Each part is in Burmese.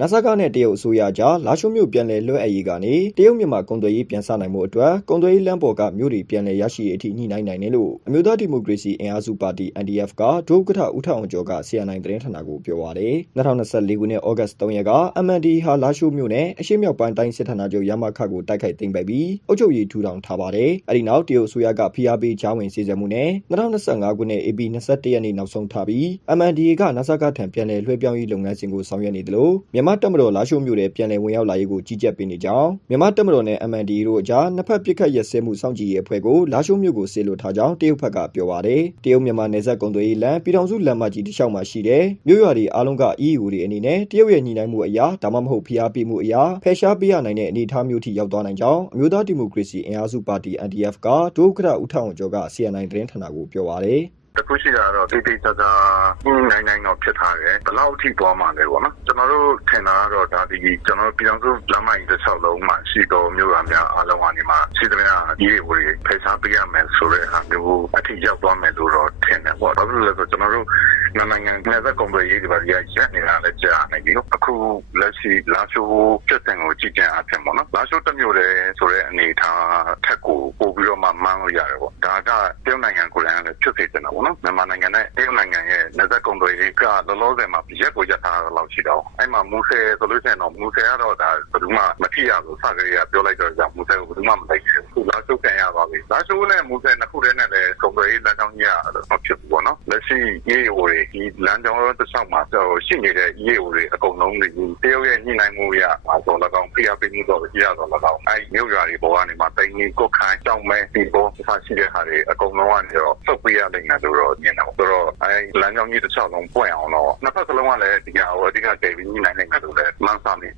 နစကနဲ့တရုတ်အစိုးရကြားလာရှိုးမြို့ပြန်လည်လွှဲအပ်ရေးကနေတရုတ်မြန်မာကုန်သွယ်ရေးပြန်ဆနိုင်မှုအတွက်ကုန်သွယ်ရေးလမ်းပေါ်ကမြို့တွေပြန်လည်ရရှိရေးအထိညှိနှိုင်းနိုင်တယ်လို့အမျိုးသားဒီမိုကရေစီအင်အားစုပါတီ NDF ကဒုဥက္ကဋ္ဌဦးထောင်ကျော်က CNN သတင်းဌာနကိုပြောပါတယ်2024ခုနှစ်ဩဂတ်စ်3ရက်က MND ဟာလာရှိုးမြို့နယ်အရှေ့မြောက်ပိုင်းတိုင်းစစ်ဌာနချုပ်ရမခကိုတိုက်ခိုက်သိမ်းပိုက်ပြီးအုပ်ချုပ်ရေးထူထောင်ထားပါတယ်အဲဒီနောက်တရုတ်အစိုးရကဖိအားပေးချောင်းဝင်စီစဉ်မှုနဲ့2025ခုနှစ် AP 21ရက်နေ့နောက်ဆုံးထားပြီး MND ကနစကထံပြန်လည်လွှဲပြောင်းရေးလုပ်ငန်းစဉ်ကိုဆောင်ရွက်နေတယ်လို့မြန်မာတပ်မတော်လာရှိုးမြို့နယ်ပြန်လည်ဝင်ရောက်လာရေးကိုကြီးကြပ်ပေးနေကြောင်းမြန်မာတပ်မတော်နဲ့ MND တို့အကြားနှစ်ဖက်ပစ်ခတ်ရက်စဲမှုစောင့်ကြည့်ရေးအဖွဲ့ကိုလာရှိုးမြို့ကိုဆေလွတ်ထားကြောင်းတရုတ်ဘက်ကပြောပါတယ်တရုတ်မြန်မာနယ်စပ်ကုန်သွယ်ရေးလမ်းပြည်ထောင်စုလမ်းမကြီးတစ်လျှောက်မှာရှိတဲ့မြို့ရွာတွေအားလုံးက EU တွေအနေနဲ့တရုတ်ရဲ့ညီနိုင်မှုအရာဒါမှမဟုတ်ဖိအားပေးမှုအရာဖယ်ရှားပေးရနိုင်တဲ့အနေအထားမျိုးထိရောက်သွားနိုင်ကြောင်းအမျိုးသားဒီမိုကရေစီအင်အားစုပါတီ NDF ကဒုဥက္ကဋ္ဌဦးထောင်ကျော်က CNN သတင်းဌာနကိုပြောပါတယ် တခုရှိတာတော့တိတိကျကျနိုင်နိုင်တော့ဖြစ်ထားတယ်ဘယ်လောက်ထိသွားမှလဲပေါ့နော်ကျွန်တော်တို့ထင်တာကတော့ဒါဒီကျွန်တော်ပြည်အောင်စုလမ်းမကြီးတစ်လျှောက်လုံးမှာရှိတော်မျိုးရများအားလုံးကနေမှရှိသမျှဒီဝေဖိစားပေးရမယ်ဆိုတဲ့ဟာမျိုးအထိရောက်သွားမယ်လို့တော့ထင်တယ်ပေါ့ဘာဖြစ်လို့လဲဆိုတော့ကျွန်တော်တို့နိုင်ငံနယ်စပ်ကုန်သွယ်ရေးတွေပါရရက်နေတာလည်းကြာနေပြီအခုလက်ရှိလာရှိုးဖြစ်တဲ့ကိုကြည့်ကြအဖြစ်ပေါ့နော်လာရှိုးတစ်မျိုးတည်းဆိုတဲ့အနေအထားထက်ကိုပို့ပြီးတော့မှမှန်းလို့ရတယ်ပေါ့ဒါကတရုတ်နိုင်ငံ ကိုလည်းဖြစ်စေတယ်နော်မြန်မာနိုင်ငံနဲ့တရုတ်နိုင်ငံရဲ့နယ်စပ်ကုန်သွယ်ရေးကလောလောဆယ်မှာရက်ကိုရက်ထားတာလောက်ရှိတော့အဲ့မှာမူဆယ်ဆိုလို့ရှိရင်တော့မူဆယ်ကတော့ဒါဘယ်သူမှမဖြစ်ရဘူးစကားကြီးကပြောလိုက်တော့ကြောင့်မူဆယ်ကိုဘယ်သူမှမလိုက်ဘူးခုလာရှုပ်ကန်ရပါပြီလာရှုပ်နဲ့မူဆယ်နှစ်ခုတည်းနဲ့လည်းကုန်သွယ်ရေးလမ်းကြောင်းကြီးကမဖြစ်ဘူးပေါ့နော်လက်ရှိရေးဝတွေဒီလမ်းကြောင်းတစ်လျှောက်မှာရှိနေတဲ့ရေးဝတွေအကုန်လုံးတွေတရုတ်ရဲ့ညှိနှိုင်းမှုရပါဆိုတော့ကောင်ဖိအားပေးမှုတော့ကြည့်ရတော့လည်းကောင်အဲ့မြို့ရွာတွေ ပေါ်ကနေမှတိန်ကြီးကုတ်ခိုင်းကြောင်မဲဒီပေါ်ဆက်ရှိတဲ့ဟာတွေအကုန်လုံးကနေတော့စုပ်ပေးရနိုင်တယ်လို့တော့မြင်တယ်ဆိုတော့အဲလမ်းကြောင်းကြီးတစ်ချောင်းလုံးပွင့်အောင်တော့နှစ်ဖက်စလုံးကလည်းဒီကောင်အဓိကတည်ပြီးညှိနှိုင်းနိုင်တယ်လို့လည်းမှန်းဆနေ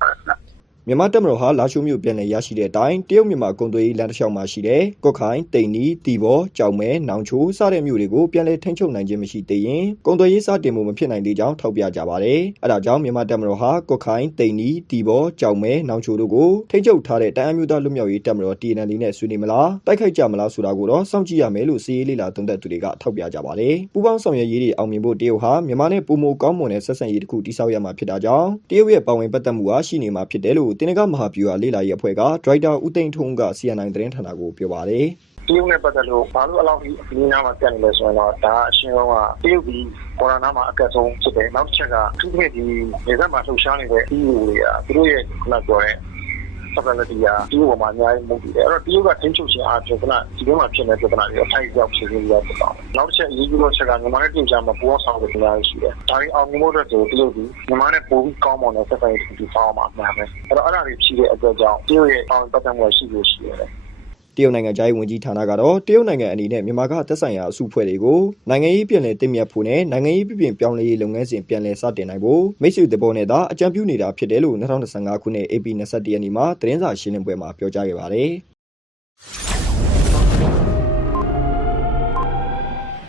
ပါတယ်နော် မြန်မာတပ်မတော်ဟာလာရှိုးမြို့ပြန်လည်ရရှိတဲ့အတိုင်းတရုတ်မြန်မာကုန်သွယ်ရေးလမ်းတစ်လျှောက်မှာရှိတဲ့ကော့ခိုင်၊တိန်နီ၊တီဘော၊ကြောင်မဲ၊နောင်ချိုစတဲ့မြို့တွေကိုပြန်လည်ထိန်းချုပ်နိုင်ခြင်းမရှိသေးရင်ကုန်သွယ်ရေးစတင်မှုမဖြစ်နိုင်သေးကြောင်းထောက်ပြကြပါတယ်။အဲဒါကြောင့်မြန်မာတပ်မတော်ဟာကော့ခိုင်၊တိန်နီ၊တီဘော၊ကြောင်မဲ၊နောင်ချိုတို့ကိုထိန်းချုပ်ထားတဲ့တအမ်းမျိုးသားလူမျိုးရေးတပ်မတော် TNL နဲ့ဆွေးနွေးမလားတိုက်ခိုက်ကြမလားဆိုတာကိုတော့စောင့်ကြည့်ရမယ်လို့စီးရေးလေးလာသုံးသပ်သူတွေကထောက်ပြကြပါတယ်။ပူးပေါင်းဆောင်ရွက်ရေးတွေအောင်မြင်ဖို့တရုတ်ဟာမြန်မာနဲ့ပုံမကောင်းမွန်တဲ့ဆက်ဆံရေးတစ်ခုတိစောက်ရမှာဖြစ်တာကြောင့်တရုတ်ရဲ့ပါဝင်ပတ်သက်မှုဟာရှိနေမှာဖြစ်တယ်လို့တင်နကမဟာဗျူဟာလေးလာရေးအဖွဲ့ကဒရိုက်တာဦးသိန်းထွန်းက CNN သတင်းဌာနကိုပြောပါတယ်တရုတ်နဲ့ပတ်သက်လို့ဘာလို့အလောက်ကြီးအင်းနာမှာပြတ်နေလဲဆိုရင်တော့ဒါအရှင်းဆုံးကတရုတ်ဒီကိုရိုနာမှာအကက်ဆုံးဖြစ်တယ်နောက်တစ်ချက်ကသူ့ရဲ့ဒီနေဆက်မှာလှုပ်ရှားနေတဲ့ EU တွေကသူတို့ရဲ့ခုနပြောတဲ့ stability ကဒီပေါ်မှာ အများကြီးမဟုတ်ဘူးအဲ့တော့ တရုတ်က ထိန်းချုပ်ခြင်းအားဖြင့် ခုနဒီထဲမှာဖြစ်နေတဲ့ ပြဿနာတွေထိုက်ရောက် ဖြစ်နေရတဲ့ပေါ့နောက်တစ်ချက် အရေးကြီးတော့ချက်က မြန်မာနဲ့တင်ကြမှာ ပူပေါင်းဆောင်လို့များရှိတယ် ဒါရင်အောင်မှုတော့ဆို တရုတ်ဒီမြန်မာနဲ့ ပိုပြီးကောင်းမွန်တဲ့ ဆက်ဆံရေးတွေပေါင်းမှာမှန်မယ်အဲ့တော့ အဲ့ဒါတွေဖြစ်တဲ့အတွက်ကြောင့် တရုတ်ရဲ့အောင်ပတ်သက်မှုရှိလို့ရှိရတယ် တရုတ်နိုင်ငံသားရေးဝန်ကြီးဌာနကတော့တရုတ်နိုင်ငံအနေနဲ့မြန်မာကသက်ဆိုင်ရာအစုအဖွဲ့တွေကိုနိုင်ငံရေးပြည်လည်တင်မြတ်ဖို့နဲ့နိုင်ငံရေးပြည်ပြင်ပြောင်းလဲရေးလုပ်ငန်းစဉ်ပြန်လည်စတင်နိုင်ဖို့မိတ်ဆွေတဘောနဲ့သာအကြံပြုနေတာဖြစ်တယ်လို့2025ခုနှစ် AP 21ရက်နေ့မှာသတင်းစာရှင်းလင်းပွဲမှာပြောကြားခဲ့ပါတယ်။